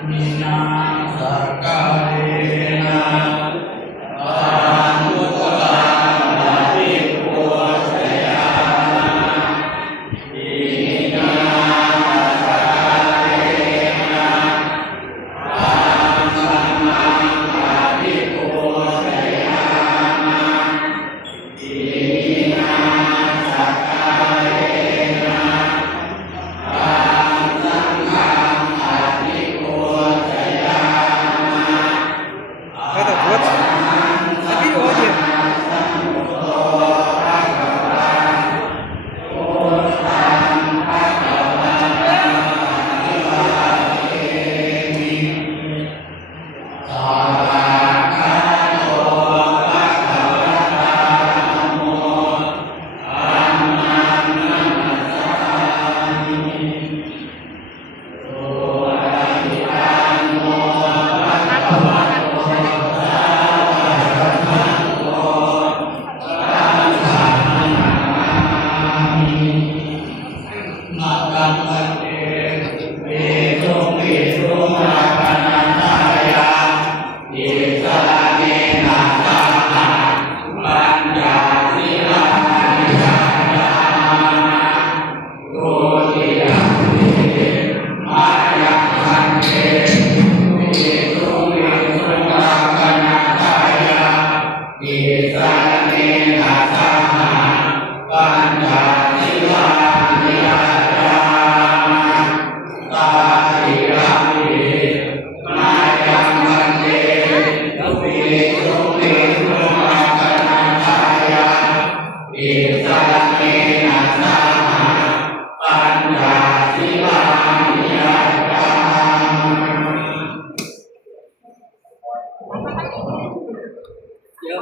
Minang Amen.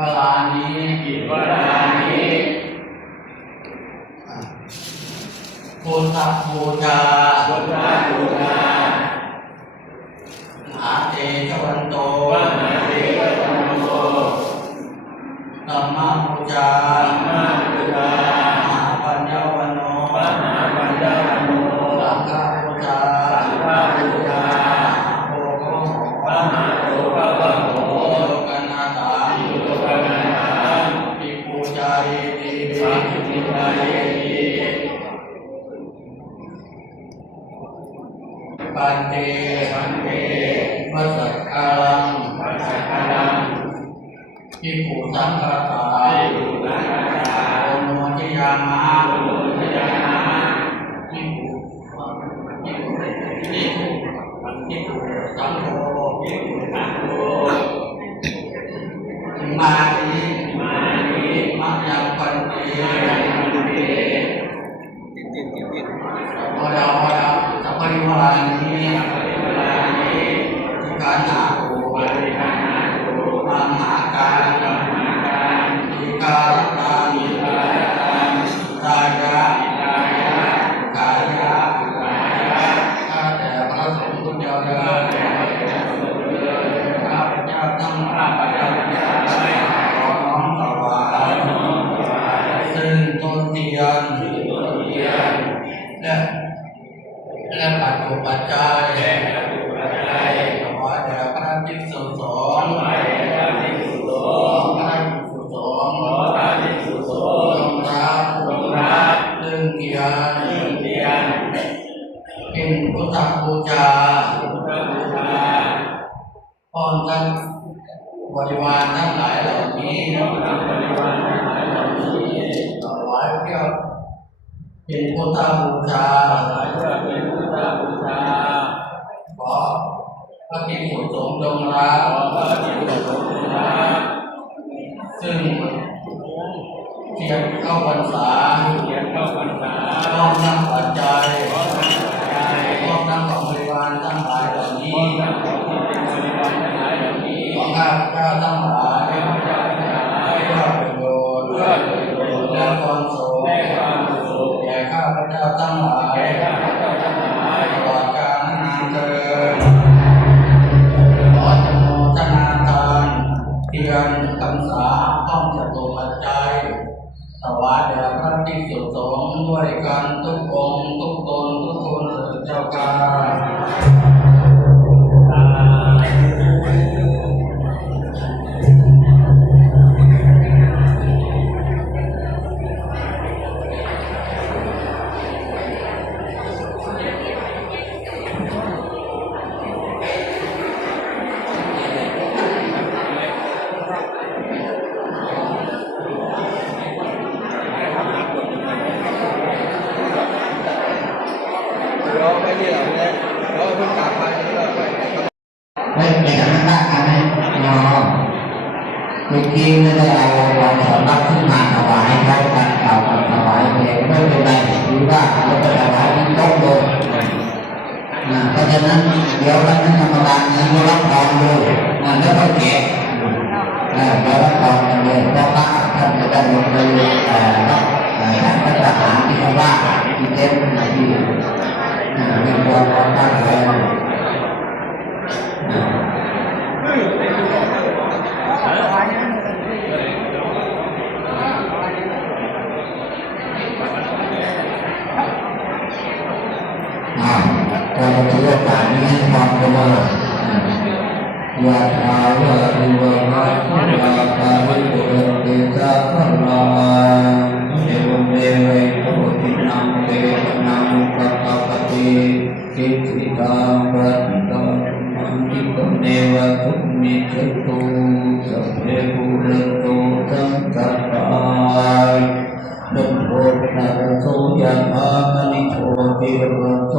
เวลานี้อีกเวลานี้พุทธบูชาพุทธบูชามหาเตชวันโตมหาเตชวันโตธรรมบูชาธรรมบูชา ปันเตปันเตมัสกังมัสกังทิปุสังกาตาทิปุสังกาตาโนทิยามาโนทิยามาทิปุทิปุทิปุทิปุสังโฆทิปุสังมาติมาติมัจจังปันเต นและและปัจจุปัจจัยถวายแด่พระภิกษุสงฆ์ขอพระภิกษุสงฆ์จงรับซึ่งเทียนเป็นพุทธบูชาพร้อมทั้งบริวารทั้งหลายเหล่านี้ถวายเพื่อ เป็นพุทธบูชาขอพระภิกษุสงฆ์จงรับซึ่งเทียนเข้าพรรษาพร้อมทั้งปัจจั เไม่เป็นอย่างนั้นได้ไหมยอมเมื่อกี้ไม่ได้เอาของสำรับขึ้นมาถวายเขากันเก่าถวายเพลงไม่เป็นไรหรือว่าเราไปถวายที่ต๊ะเลยอ่าเพราะฉะนั้นเดี๋ยวเราจะทำการนี้ก็รับรองเลยอ่าแล้วก็แกะเดี๋ยวรับรองกันเลยเพราะว่าท่านจะได้ลงไปเอ่อรับเอ่อท่านก็จะหาที่ว่าที่เต็มที่ ย อ่าเราจะเลือกการนี้ให้ความเป็นเลยยะถาวะริวะระยะตาวิปุเรนติสาคลา ะเนวะทุมิจตุสัพเพภูรตุสังกัปปะพุโระโสยะธามณิโชติรโส